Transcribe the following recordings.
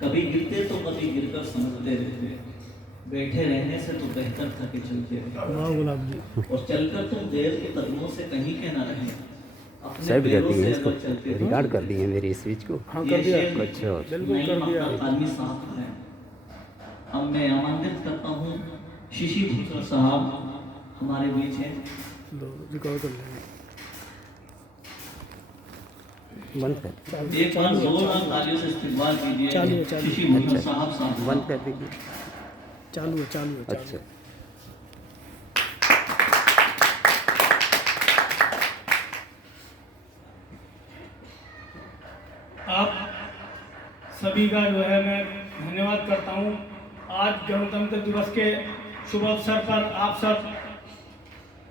कभी गिरते तो कभी गिरकर समझते रहते, बैठे रहने से तो बेहतर था कि चलते रहते, और चलकर तुम गैर के कदमों से कहीं के ना रहे, सेव कर दिए हैं इसको, रिकॉर्ड कर दिए हैं मेरी स्पीच को। हाँ कर दिया, अच्छा बिल्कुल कर दिया। आदमी साहब का है। अब मैं आमंत्रित करता हूँ शिशी भूषण साहब हमारे बीच हैं। रिकॉर्ड कर लेंगे। बंद कर, एक बार जोरदार तालियों से इस्तेमाल कीजिए शिशी भूषण साहब। बंद कर दीजिए। चालू है, चालू है। अच्छा, आप सभी का जो है मैं धन्यवाद करता हूँ। आज गणतंत्र दिवस के शुभ अवसर पर आप सब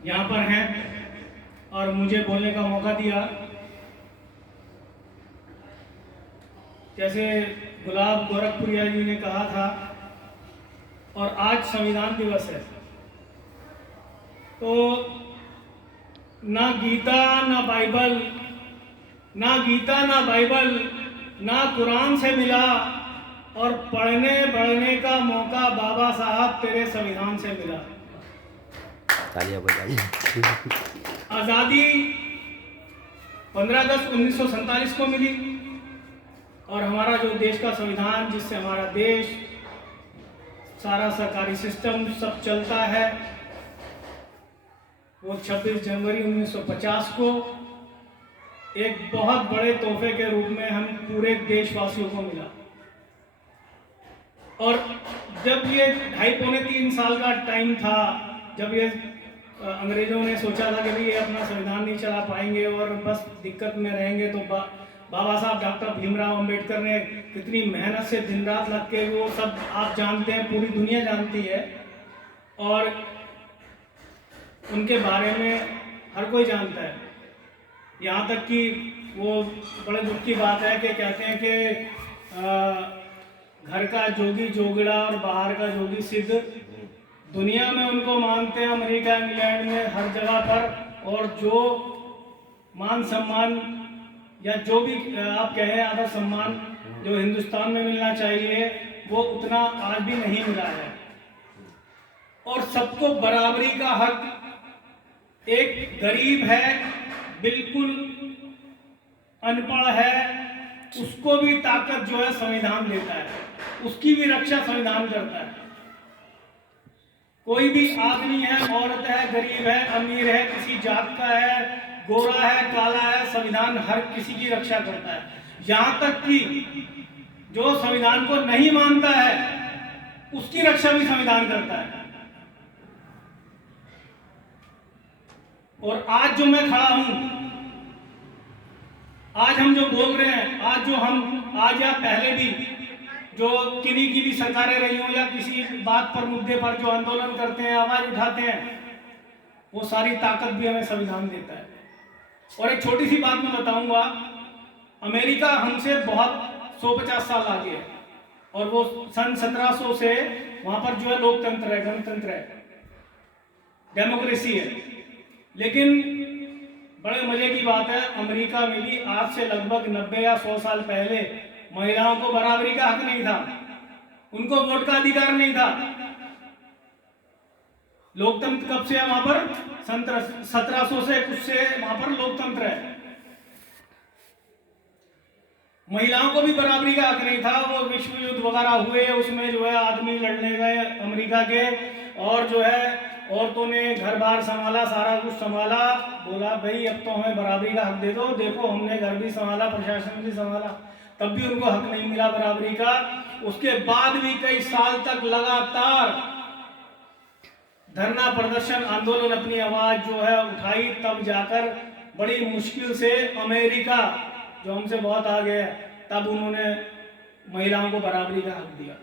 यहाँ पर हैं और मुझे बोलने का मौका दिया। जैसे गुलाब गोरखपुरिया जी ने कहा था, और आज संविधान दिवस है, तो ना गीता ना बाइबल, ना कुरान से मिला, और पढ़ने बढ़ने का मौका बाबा साहब तेरे संविधान से मिला। तालियां बजाइए। आज़ादी 15 अगस्त 1947 को मिली, और हमारा जो देश का संविधान, जिससे हमारा देश सारा सरकारी सिस्टम सब चलता है, वो 26 जनवरी 1950 को एक बहुत बड़े तोहफे के रूप में हम पूरे देशवासियों को मिला। और जब ये 2.5-3 साल का टाइम था, जब ये अंग्रेजों ने सोचा था कि भाई ये अपना संविधान नहीं चला पाएंगे और बस दिक्कत में रहेंगे, तो बाबा साहब डॉक्टर भीमराव अंबेडकर ने कितनी मेहनत से दिन रात लग के, वो सब आप जानते हैं, पूरी दुनिया जानती है, और उनके बारे में हर कोई जानता है। यहाँ तक कि वो बड़े दुख की बात है कि कहते हैं कि घर का जोगी जोगड़ा और बाहर का जोगी सिद्ध, दुनिया में उनको मानते हैं, अमेरिका इंग्लैंड में हर जगह पर, और जो मान सम्मान या जो भी आप कहें आदर सम्मान जो हिंदुस्तान में मिलना चाहिए, वो उतना आज भी नहीं मिला है। और सबको बराबरी का हक, एक गरीब है, बिल्कुल अनपढ़ है, उसको भी ताकत जो है संविधान देता है, उसकी भी रक्षा संविधान करता है। कोई भी आदमी है, औरत है, गरीब है, अमीर है, किसी जात का है, गोरा है, काला है, संविधान हर किसी की रक्षा करता है। यहाँ तक कि जो संविधान को नहीं मानता है, उसकी रक्षा भी संविधान करता है। और आज जो मैं खड़ा हूं, आज हम जो बोल रहे हैं, आज या पहले भी जो किन्हीं की भी सरकारें रही हो, या किसी बात पर, मुद्दे पर जो आंदोलन करते हैं, आवाज उठाते हैं, वो सारी ताकत भी हमें संविधान देता है। और एक छोटी सी बात मैं बताऊंगा, अमेरिका हमसे बहुत 150 साल आगे है, और वो सन 1700 से वहां पर जो है लोकतंत्र है, गणतंत्र है, डेमोक्रेसी है। लेकिन बड़े मजे की बात है, अमेरिका में भी आज से लगभग 90 या 100 साल पहले महिलाओं को बराबरी का हक नहीं था, उनको वोट का अधिकार नहीं था। लोकतंत्र कब से है वहां पर? सन 1700 से कुछ से वहां पर लोकतंत्र है। महिलाओं को भी बराबरी का हक नहीं था। वो विश्व युद्ध वगैरह हुए, उसमें जो है आदमी लड़ने गए अमेरिका के, और जो है औरतों ने घर बार संभाला, सारा कुछ संभाला, बोला भाई अब तो हमें बराबरी का हक दे दो। देखो हमने घर भी संभाला, प्रशासन भी संभाला, तब भी उनको हक नहीं मिला बराबरी का। उसके बाद भी कई साल तक लगातार धरना प्रदर्शन आंदोलन, अपनी आवाज जो है उठाई, तब जाकर बड़ी मुश्किल से अमेरिका जो हमसे बहुत आगे है, तब उन्होंने महिलाओं को बराबरी का हक दिया।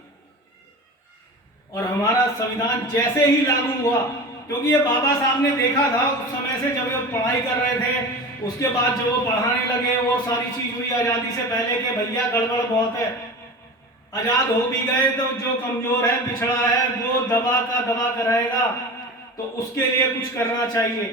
और हमारा संविधान जैसे ही लागू हुआ, क्योंकि ये बाबा साहब ने देखा था उस समय से, जब वो पढ़ाई कर रहे थे, उसके बाद जब वो पढ़ाने लगे, वो सारी चीज हुई आजादी से पहले के भैया गड़बड़ बहुत है, आजाद हो भी गए तो जो कमजोर है, पिछड़ा है, वो दबा कर रहेगा, तो उसके लिए कुछ करना चाहिए।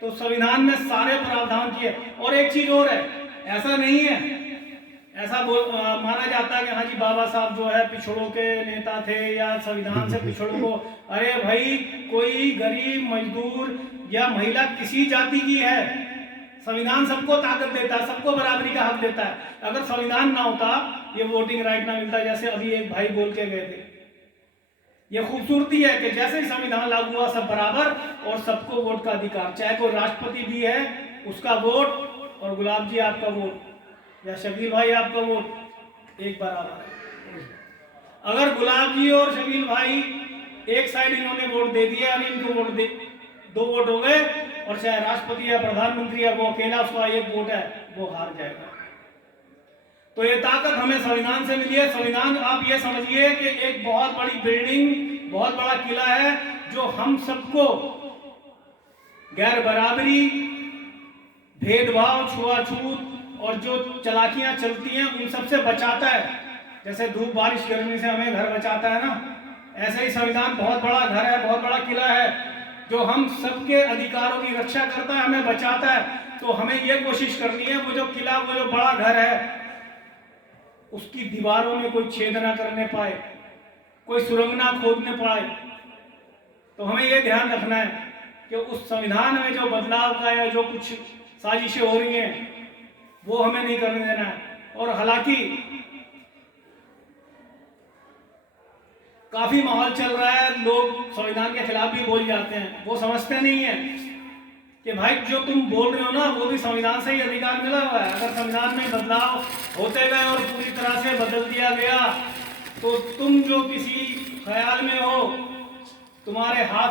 तो संविधान में सारे प्रावधान किए। और एक चीज और है, ऐसा नहीं है माना जाता है कि हाँ जी बाबा साहब जो है पिछड़ों के नेता थे या संविधान से पिछड़ों को, अरे भाई कोई गरीब मजदूर या महिला किसी जाति की है, संविधान सबको ताकत देता है, सबको बराबरी का हक देता है। अगर संविधान ना होता, ये वोटिंग राइट ना मिलता, जैसे अभी एक भाई बोल के गए थे, ये खूबसूरती है कि जैसे ही संविधान लागू हुआ सब बराबर और सबको वोट का अधिकार, चाहे कोई राष्ट्रपति भी है उसका वोट और गुलाब जी आपका वोट या शकील भाई आपका वोट एक बराबर है। अगर गुलाब जी और शकील भाई एक साइड इन्होंने वोट दे दिया और इनको वोट दे 2 वोट हो गए, और चाहे राष्ट्रपति या प्रधानमंत्री है वो अकेला उसका 1 वोट है वो हार जाएगा। तो ये ताकत हमें संविधान से मिली है। संविधान आप ये समझिए कि एक बहुत बड़ी बिल्डिंग, बहुत बड़ा किला है जो हम सबको गैर बराबरी, भेदभाव, छुआछूत और जो चालाकियां चलती हैं उन सबसे बचाता है। जैसे धूप बारिश गर्मी से हमें घर बचाता है ना, ऐसे ही संविधान बहुत बड़ा घर है, बहुत बड़ा किला है जो हम सबके अधिकारों की रक्षा करता है, हमें बचाता है। तो हमें यह कोशिश करनी है वो जो किला, वो जो बड़ा घर है उसकी दीवारों में कोई छेद ना करने पाए, कोई सुरंग ना खोदने पाए। तो हमें यह ध्यान रखना है कि उस संविधान में जो बदलाव का या जो कुछ साजिशें हो रही हैं वो हमें नहीं करने देना है। और हालांकि काफी माहौल चल रहा है, लोग संविधान के खिलाफ भी बोल जाते हैं, वो समझते नहीं है कि भाई जो तुम बोल रहे हो ना वो भी संविधान से ही अधिकार मिला हुआ है। अगर संविधान में बदलाव होते गए और पूरी तरह से बदल दिया गया तो तुम जो किसी ख्याल में हो, तुम्हारे हाथ